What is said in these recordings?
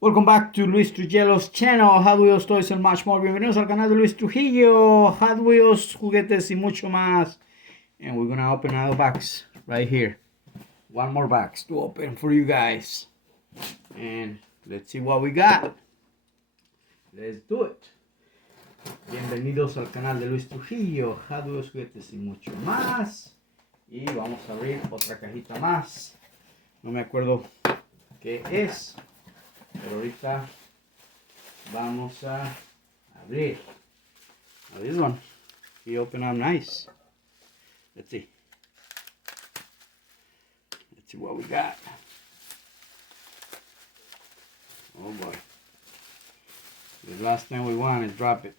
Welcome back to Luis Trujillo's channel, Hot Wheels, Toys and much more. Bienvenidos al canal de Luis Trujillo, Hot Wheels, juguetes y mucho más. And we're gonna open another box right here. One more box to open for you guys. And let's see what we got. Let's do it. Bienvenidos al canal de Luis Trujillo, Hot Wheels, juguetes y mucho más. Y vamos a abrir otra cajita más. No me acuerdo qué es, pero ahorita vamos a abrir. Now this one, he opened up nice. Let's see. Let's see what we got. Oh boy. The last thing we want is drop it.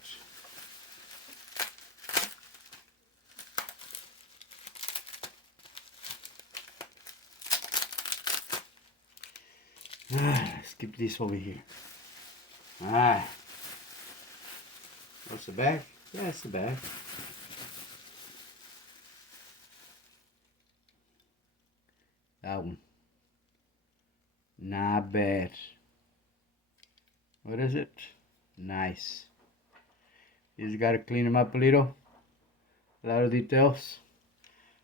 Let's keep this over here. What's the bag? Yeah, it's the bag. That one. Not bad. What is it? Nice. You just gotta clean them up a little. A lot of details.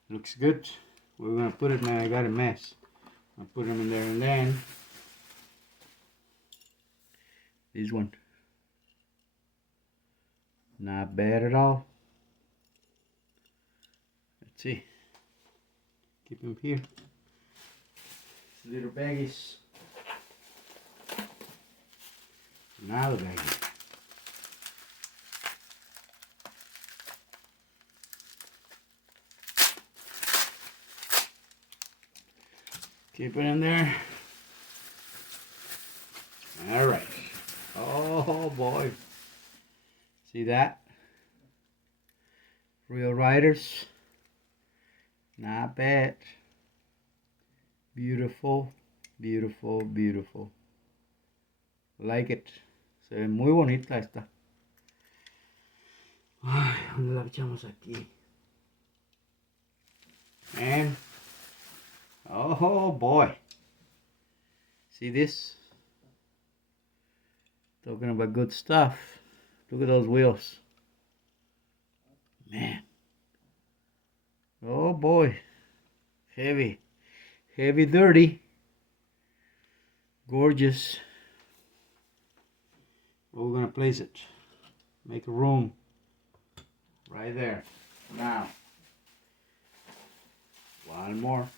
Looks good. We're gonna put it, man. I got a mess. I'll put them in there and then. This one. Not bad at all. Let's see. Keep them here. Little baggies. Another baggie. Keep it in there. All right. Oh boy. See that? Real Riders. Not bad. Beautiful, beautiful, beautiful. Like it. Se ve muy bonita esta. Ay, ¿dónde la echamos aquí? And oh boy. See this? Talking about good stuff. Look at those wheels. Man. Oh boy. Heavy. Heavy dirty. Gorgeous. Where we're gonna place it. Make a room. Right there. Now. One more.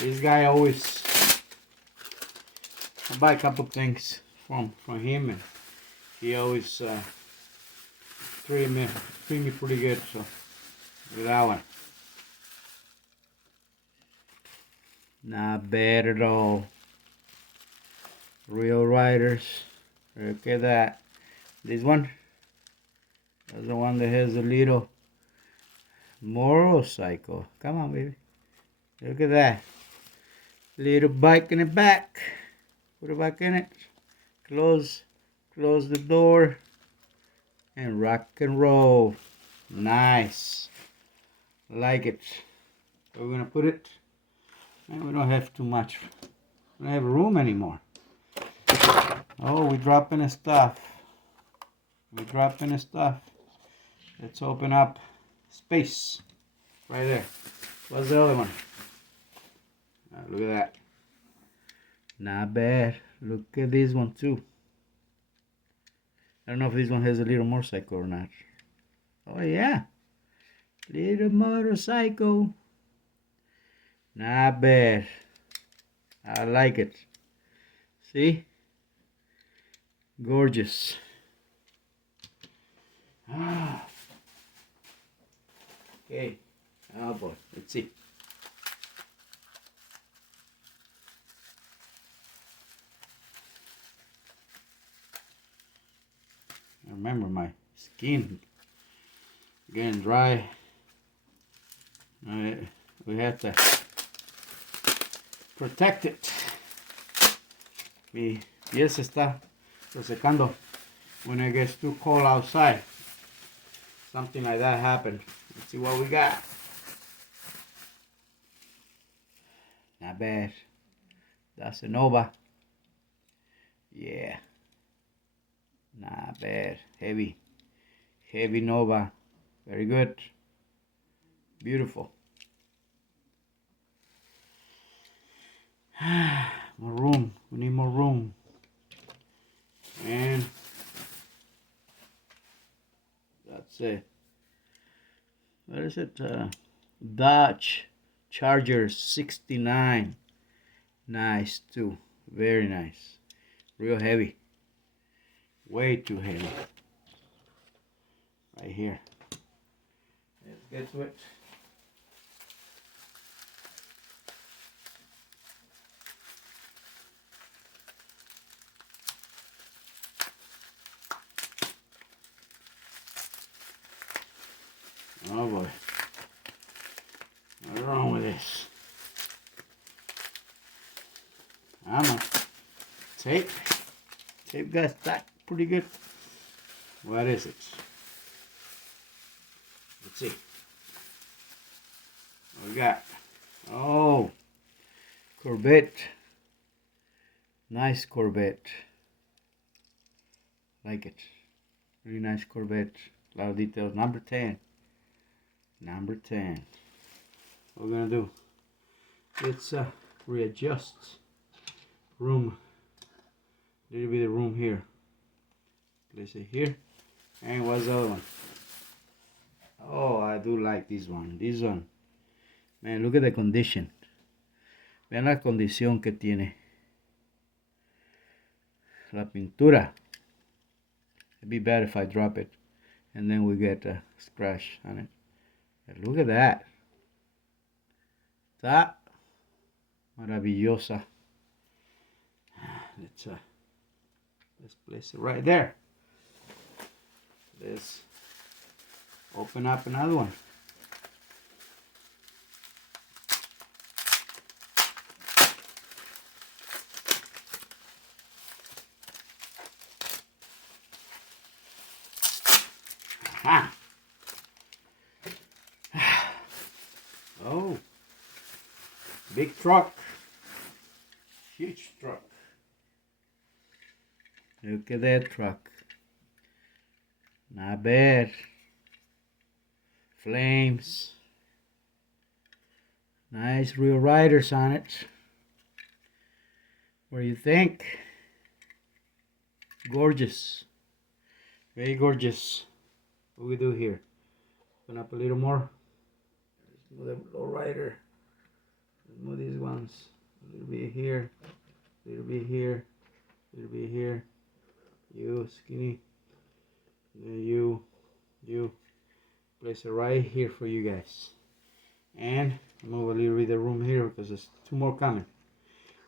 This guy always, I buy a couple things from him, and he always treat me pretty good. So with that one, not bad at all. Real Riders. Look at that. This one is the one that has a little motorcycle. Come on, baby. Look at that. Little bike in the back. Put it back in it. Close the door. And rock and roll. Nice. Like it. We're gonna put it. And we don't have too much. We don't have room anymore. Oh, we're dropping the stuff. We're dropping the stuff. Let's open up space. Right there. What's the other one? Look at that. Not bad. Look at this one too. I don't know if this one has a little motorcycle or not. Oh yeah. Little motorcycle. Not bad. I like it. See? Gorgeous. Okay. Oh boy. Let's see. I remember my skin getting dry. We have to protect it. Mi piel se está resecando when it gets too cold outside. Something like that happened. Let's see what we got. Not bad. That's a Nova. Yeah. Not bad. Heavy. Heavy Nova. Very good. Beautiful. More room. We need more room. And that's it. What is it? Dodge Charger 69. Nice too. Very nice. Real heavy. Way too heavy. Right here. Let's get to it. Oh boy. What's wrong with this? I'm a tape. Tape got stuck pretty good. What is it? Let's see. What we got? Oh, Corvette. Nice Corvette. Like it. Really nice Corvette. A lot of details. Number 10. Number 10. What we're gonna do? Let's readjust room. A little bit of room here. Place it here. And what's the other one? Oh, I do like this one. This one. Man, look at the condition. Vean la condición que tiene. La pintura. It'd be bad if I drop it and then we get a scratch on it. But look at that. Está maravillosa. Let's place it right there. Let's open up another one. Aha. Oh, big truck. Huge truck. Look at that truck. Not bad. Flames. Nice real riders on it. What do you think? Gorgeous. Very gorgeous. What do we do here? Open up a little more. Let's move the low rider. Let's move these ones. A little bit here. A little bit here. A little bit here. You skinny. You. Place it right here for you guys. And move a little bit of room here because there's two more coming.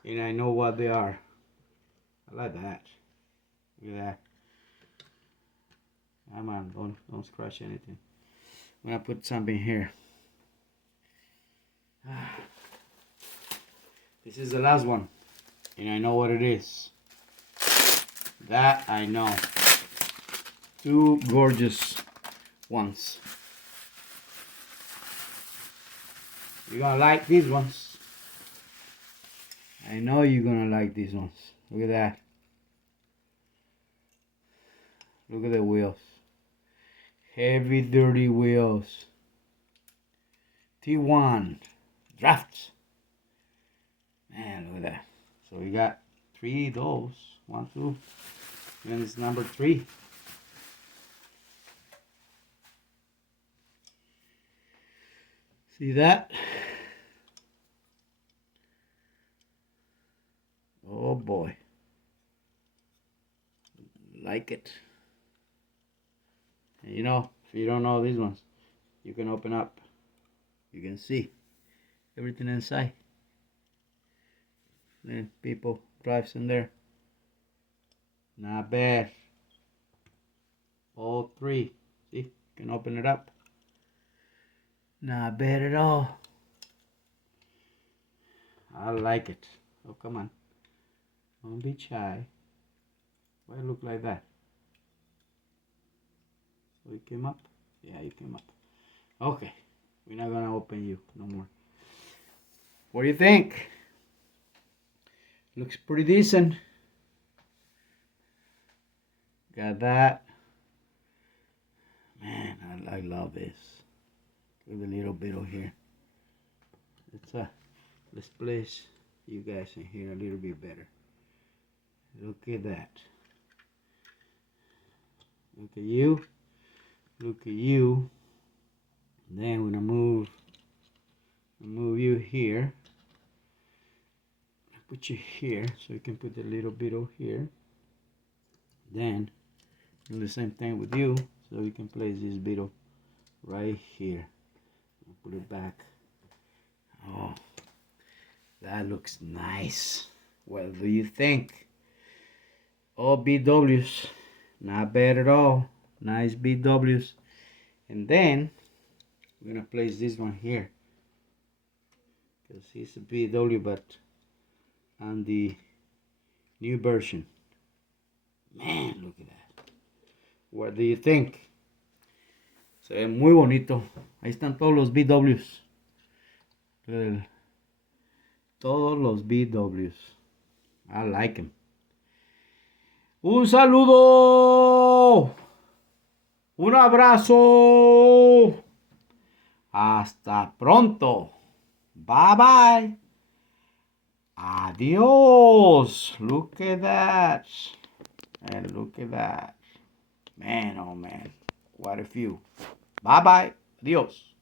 And I know what they are. I like that. Look at that. Come on, don't scratch anything. I'm gonna put something here. This is the last one. And I know what it is. That I know. Two gorgeous ones. You're gonna like these ones. I know you're gonna like these ones. Look at that. Look at the wheels. Heavy, dirty wheels. T1 drafts. Man, look at that. So we got 3 of those. 1, 2. And it's number 3. See that? Oh boy. Like it. And you know, if you don't know these ones, you can open up. You can see everything inside. Then people drives in there. Not bad. All 3. See, you can open it up. Not bad at all. I like it. Oh, come on. Don't be shy. Why look like that? So you came up? Yeah, you came up. Okay. We're not gonna open you no more. What do you think? Looks pretty decent. Got that. Man, I love this. With a little bit of here. Let's place you guys in here a little bit better. Look at that. Look at you. Look at you. Then we're gonna move you here. Put you here so you can put a little bit of here. Then do the same thing with you, so you can place this bit of right here. Put it back. Oh, that looks nice. What do you think? All BWs, not bad at all. Nice BWs. And then we're gonna place this one here, because it's a BW, but on the new version. Man, look at that. What do you think? Se ve muy bonito. Ahí están todos los BWs. Todos los BWs. I like them. Un saludo. Un abrazo. Hasta pronto. Bye bye. Adios. Look at that. And look at that. Man, oh man. What a few. Bye bye. Adios.